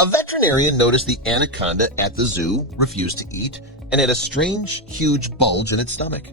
A veterinarian noticed the anaconda at the zoo refused to eat and had a strange, huge bulge in its stomach.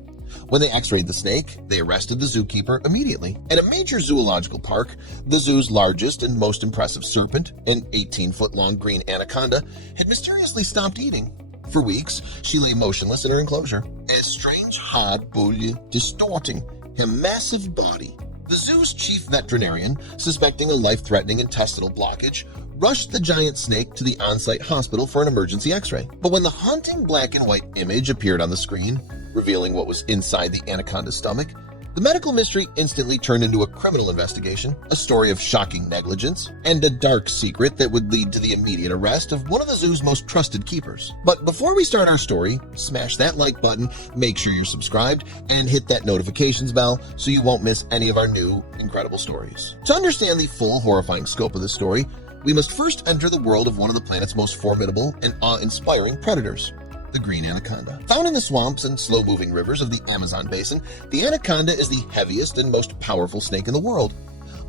When they x-rayed the snake, they arrested the zookeeper immediately. At a major zoological park, the zoo's largest and most impressive serpent, an 18-foot-long green anaconda, had mysteriously stopped eating. For weeks, she lay motionless in her enclosure, a strange hard bulge distorting her massive body. The zoo's chief veterinarian, suspecting a life-threatening intestinal blockage, rushed the giant snake to the on-site hospital for an emergency x-ray. But when the haunting black and white image appeared on the screen, revealing what was inside the anaconda's stomach, the medical mystery instantly turned into a criminal investigation, a story of shocking negligence, and a dark secret that would lead to the immediate arrest of one of the zoo's most trusted keepers. But before we start our story, smash that like button, make sure you're subscribed, and hit that notifications bell so you won't miss any of our new incredible stories. To understand the full horrifying scope of this story, we must first enter the world of one of the planet's most formidable and awe-inspiring predators, the green anaconda. Found in the swamps and slow-moving rivers of the Amazon basin, the anaconda is the heaviest and most powerful snake in the world.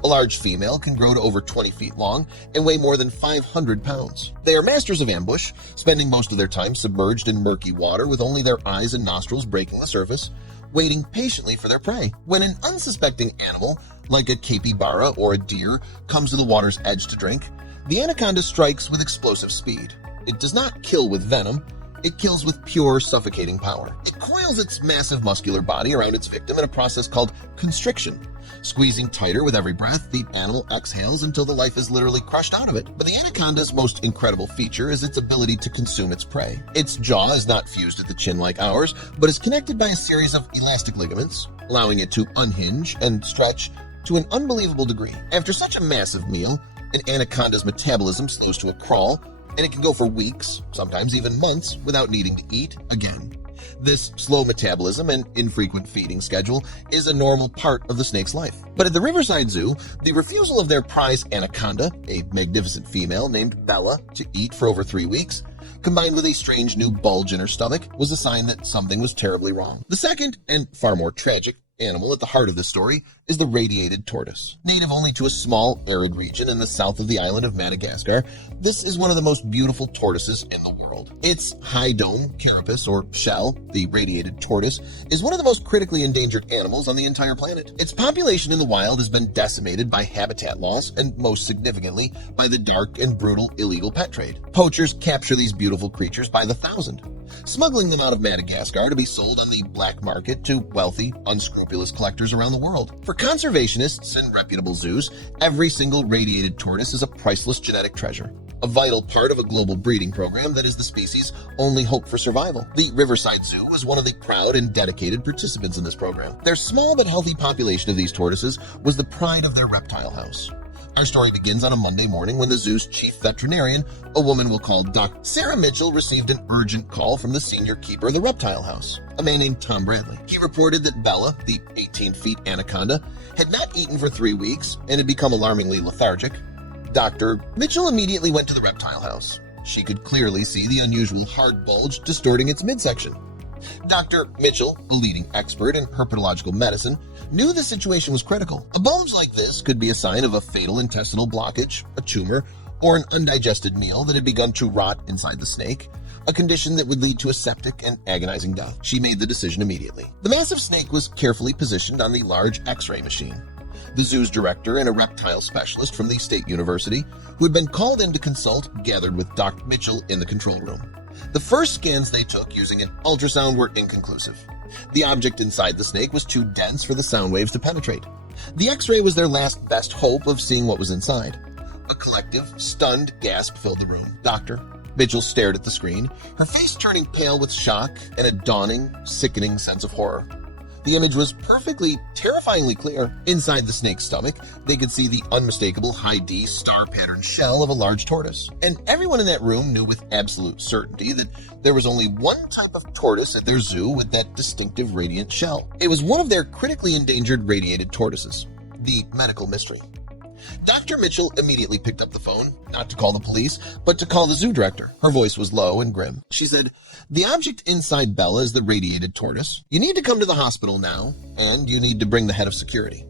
A large female can grow to over 20 feet long and weigh more than 500 pounds. They are masters of ambush, spending most of their time submerged in murky water with only their eyes and nostrils breaking the surface, waiting patiently for their prey. When an unsuspecting animal, like a capybara or a deer, comes to the water's edge to drink, the anaconda strikes with explosive speed. It does not kill with venom. It kills with pure, suffocating power. It coils its massive muscular body around its victim in a process called constriction. Squeezing tighter with every breath, the animal exhales until the life is literally crushed out of it. But the anaconda's most incredible feature is its ability to consume its prey. Its jaw is not fused at the chin like ours, but is connected by a series of elastic ligaments, allowing it to unhinge and stretch to an unbelievable degree. After such a massive meal, an anaconda's metabolism slows to a crawl, and it can go for weeks, sometimes even months, without needing to eat again. This slow metabolism and infrequent feeding schedule is a normal part of the snake's life. But at the Riverside Zoo, the refusal of their prize anaconda, a magnificent female named Bella, to eat for over 3 weeks, combined with a strange new bulge in her stomach, was a sign that something was terribly wrong. The second, and far more tragic, animal at the heart of this story is the radiated tortoise. Native only to a small arid region in the south of the island of Madagascar, this is one of the most beautiful tortoises in the world. Its high dome carapace or shell, the radiated tortoise, is one of the most critically endangered animals on the entire planet. Its population in the wild has been decimated by habitat loss and most significantly by the dark and brutal illegal pet trade. Poachers capture these beautiful creatures by the thousand, smuggling them out of Madagascar to be sold on the black market to wealthy, unscrupulous collectors around the world. For conservationists and reputable zoos, every single radiated tortoise is a priceless genetic treasure, a vital part of a global breeding program that is the species' only hope for survival. The Riverside Zoo is one of the proud and dedicated participants in this program. Their small but healthy population of these tortoises was the pride of their reptile house. Our story begins on a Monday morning when the zoo's chief veterinarian, a woman we'll call Dr. Sarah Mitchell, received an urgent call from the senior keeper of the reptile house, a man named Tom Bradley. He reported that Bella, the 18-feet anaconda, had not eaten for 3 weeks and had become alarmingly lethargic. Dr. Mitchell immediately went to the reptile house. She could clearly see the unusual hard bulge distorting its midsection. Dr. Mitchell, a leading expert in herpetological medicine, knew the situation was critical. A bulge like this could be a sign of a fatal intestinal blockage, a tumor, or an undigested meal that had begun to rot inside the snake, a condition that would lead to a septic and agonizing death. She made the decision immediately. The massive snake was carefully positioned on the large X-ray machine. The zoo's director and a reptile specialist from the state university, who had been called in to consult, gathered with Dr. Mitchell in the control room. The first scans they took using an ultrasound were inconclusive. The object inside the snake was too dense for the sound waves to penetrate. The X-ray was their last best hope of seeing what was inside. A collective, stunned gasp filled the room. Dr. Mitchell stared at the screen, her face turning pale with shock and a dawning, sickening sense of horror. The image was perfectly, terrifyingly clear. Inside the snake's stomach, they could see the unmistakable high D star-patterned shell of a large tortoise. And everyone in that room knew with absolute certainty that there was only one type of tortoise at their zoo with that distinctive radiant shell. It was one of their critically endangered radiated tortoises, the medical mystery. Dr. Mitchell immediately picked up the phone, not to call the police, but to call the zoo director. Her voice was low and grim. She said, "The object inside Bella is the radiated tortoise. You need to come to the hospital now, and you need to bring the head of security."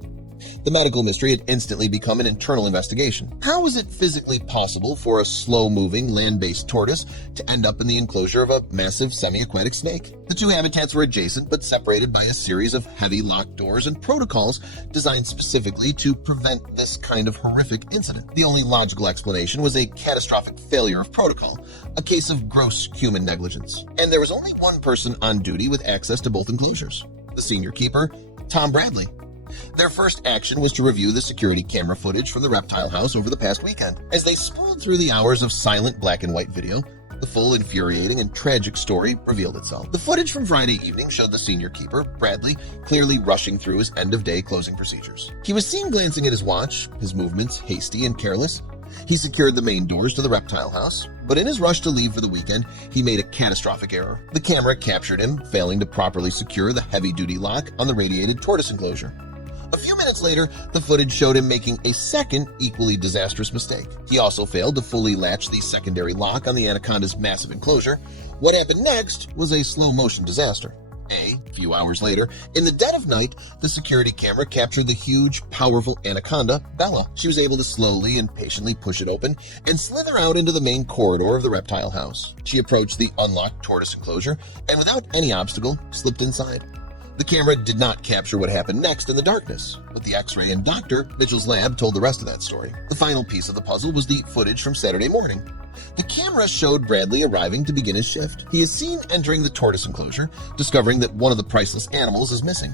The medical mystery had instantly become an internal investigation. How was it physically possible for a slow-moving, land-based tortoise to end up in the enclosure of a massive semi-aquatic snake? The two habitats were adjacent but separated by a series of heavy locked doors and protocols designed specifically to prevent this kind of horrific incident. The only logical explanation was a catastrophic failure of protocol, a case of gross human negligence. And there was only one person on duty with access to both enclosures: the senior keeper, Tom Bradley. Their first action was to review the security camera footage from the reptile house over the past weekend. As they spooled through the hours of silent black and white video, the full infuriating and tragic story revealed itself. The footage from Friday evening showed the senior keeper, Bradley, clearly rushing through his end-of-day closing procedures. He was seen glancing at his watch, his movements hasty and careless. He secured the main doors to the reptile house, but in his rush to leave for the weekend, he made a catastrophic error. The camera captured him failing to properly secure the heavy-duty lock on the radiated tortoise enclosure. A few minutes later, the footage showed him making a second, equally disastrous mistake. He also failed to fully latch the secondary lock on the Anaconda's massive enclosure. What happened next was a slow-motion disaster. A few hours later, in the dead of night, the security camera captured the huge, powerful Anaconda, Bella. She was able to slowly and patiently push it open and slither out into the main corridor of the reptile house. She approached the unlocked tortoise enclosure and, without any obstacle, slipped inside. The camera did not capture what happened next in the darkness, but the X-ray and Dr. Mitchell's lab told the rest of that story. The final piece of the puzzle was the footage from Saturday morning. The camera showed Bradley arriving to begin his shift. He is seen entering the tortoise enclosure, discovering that one of the priceless animals is missing.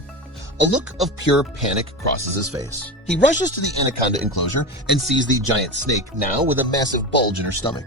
A look of pure panic crosses his face. He rushes to the Anaconda enclosure and sees the giant snake now with a massive bulge in her stomach.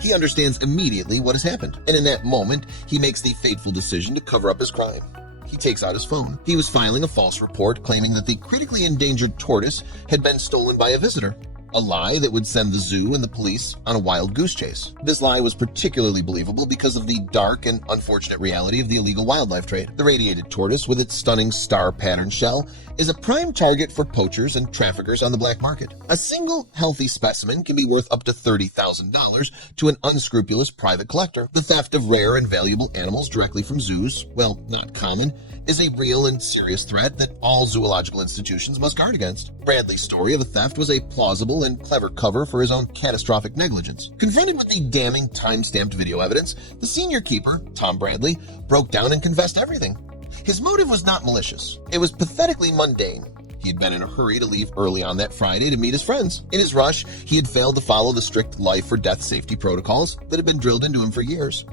He understands immediately what has happened, and in that moment, he makes the fateful decision to cover up his crime. He takes out his phone. He was filing a false report claiming that the critically endangered tortoise had been stolen by a visitor. A lie that would send the zoo and the police on a wild goose chase. This lie was particularly believable because of the dark and unfortunate reality of the illegal wildlife trade. The radiated tortoise, with its stunning star-patterned shell, is a prime target for poachers and traffickers on the black market. A single healthy specimen can be worth up to $30,000 to an unscrupulous private collector. The theft of rare and valuable animals directly from zoos, well, not common, is a real and serious threat that all zoological institutions must guard against. Bradley's story of the theft was a plausible and clever cover for his own catastrophic negligence. Confronted with the damning time-stamped video evidence, the senior keeper, Tom Bradley, broke down and confessed everything. His motive was not malicious. It was pathetically mundane. He had been in a hurry to leave early on that Friday to meet his friends. In his rush, he had failed to follow the strict life-or-death safety protocols that had been drilled into him for years.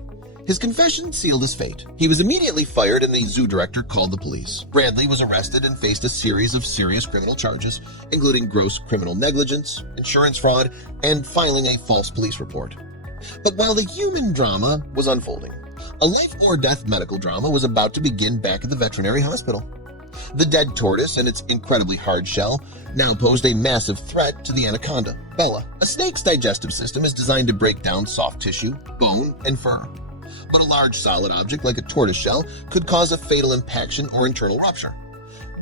His confession sealed his fate. He was immediately fired and the zoo director called the police. Bradley was arrested and faced a series of serious criminal charges, including gross criminal negligence, insurance fraud, and filing a false police report. But while the human drama was unfolding, a life-or-death medical drama was about to begin back at the veterinary hospital. The dead tortoise and its incredibly hard shell now posed a massive threat to the Anaconda, Bella. A snake's digestive system is designed to break down soft tissue, bone, and fur. But a large solid object like a tortoise shell could cause a fatal impaction or internal rupture.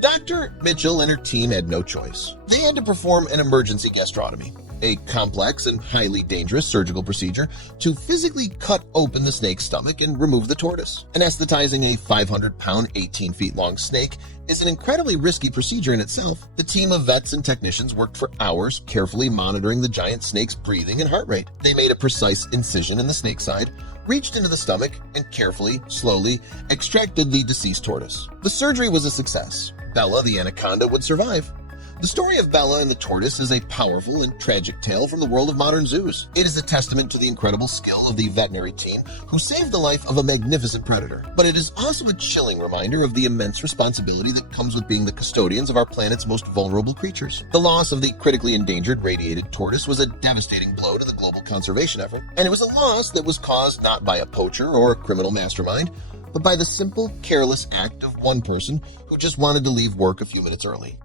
Dr. Mitchell and her team had no choice. They had to perform an emergency gastrotomy, a complex and highly dangerous surgical procedure to physically cut open the snake's stomach and remove the tortoise. Anesthetizing a 500-pound, 18-feet-long snake is an incredibly risky procedure in itself. The team of vets and technicians worked for hours, carefully monitoring the giant snake's breathing and heart rate. They made a precise incision in the snake's side, reached into the stomach, and carefully, slowly, extracted the deceased tortoise. The surgery was a success. Bella, the Anaconda, would survive. The story of Bella and the tortoise is a powerful and tragic tale from the world of modern zoos. It is a testament to the incredible skill of the veterinary team who saved the life of a magnificent predator. But it is also a chilling reminder of the immense responsibility that comes with being the custodians of our planet's most vulnerable creatures. The loss of the critically endangered radiated tortoise was a devastating blow to the global conservation effort, and it was a loss that was caused not by a poacher or a criminal mastermind, but by the simple, careless act of one person who just wanted to leave work a few minutes early.